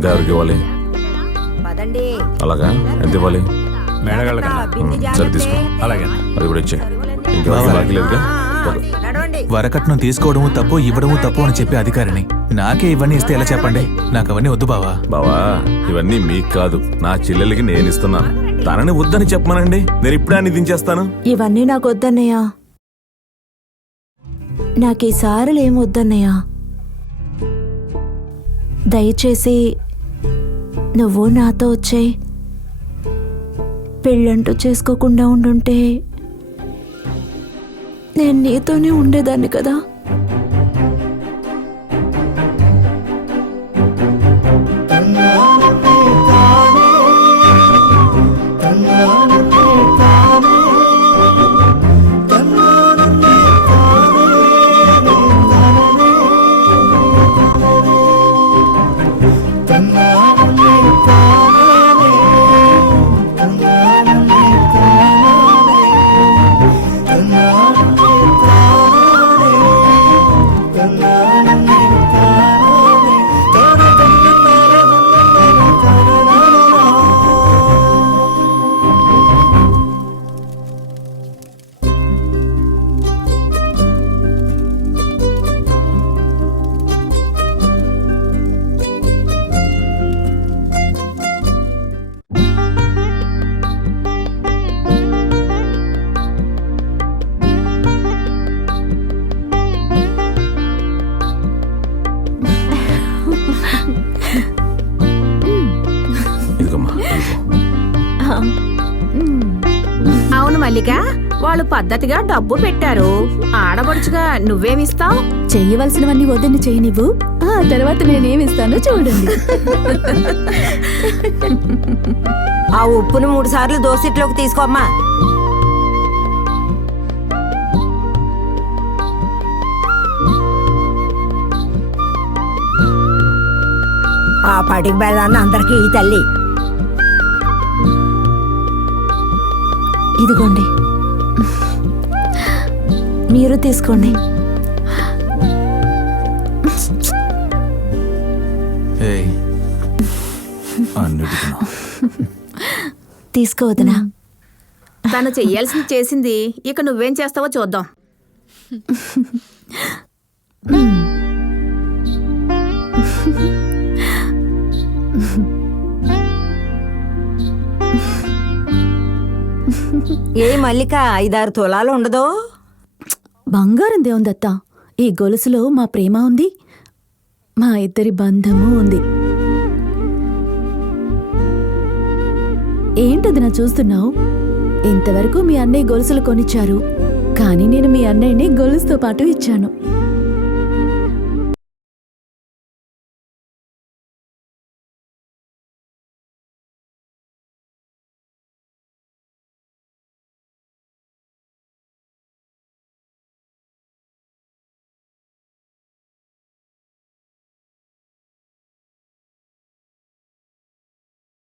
ఇంకా ఎవరికి ఇవ్వాలి? అలాగా, ఎంత ఇవ్వాలి? సరే తీసుకో. అలాగే అది కూడా ఇచ్చే. ఇంకెవరికి బాకీ లేదుగా? వరకట్నం తీసుకోవడము తప్పు, ఇవ్వడము తప్పు అని చెప్పే అధికారిని నాకే ఇవన్నీ ఇస్తే ఎలా చెప్పండి? నాకు అవన్నీ వద్దు బావా. బావా, ఇవన్నీ మీకు కాదు, నా చెల్లెలకి నేను ఇస్తున్నాను. తనని వద్దని చెప్పమనండి, నేను ఇప్పుడే అన్ని దించేస్తాను. ఇవన్నీ నాకు వద్దన్నయ్యా. నాకు ఈ సారులు ఏం వద్దన్నయ్యా. దయచేసి నువ్వు నాతో వచ్చేయ్. పెళ్ళంటూ చేసుకోకుండా ఉండుంటే నేను నీతోనే ఉండేదాన్ని కదా. అవును మల్లిక, వాళ్ళు పద్ధతిగా డబ్బు పెట్టారు. ఆడబడుచుగా నువ్వేమిస్తావు? చెయ్యవలసినవన్నీ వద్దని చెయ్యి నువ్వు. ఆ తర్వాత నేనేమిస్తానో చూడండి. ఆ ఉప్పును 3 సార్లు దోసిట్లోకి తీసుకోమ్మా. ఆ పటికి బెల్లాన్ని అందరికీ ఈ తల్లి. ఇదిగోండి, మీరు తీసుకోండి. తీసుకోవద్దునా? తను చెయ్యాల్సింది చేసింది, ఇక నువ్వేం చేస్తావో చూద్దాం. ఏ మల్లిక, 5-6 తులాలు ఉండదో? బంగారం దేవుందత్త. ఈ గొలుసులో మా ప్రేమ ఉంది, మా ఇద్దరి బంధము ఉంది. ఏంటది నా చూస్తున్నావు? ఇంతవరకు మీ అన్నయ్య గొలుసులు కొనిచ్చారు, కానీ నేను మీ అన్నయ్యని గొలుసుతో పాటు ఇచ్చాను.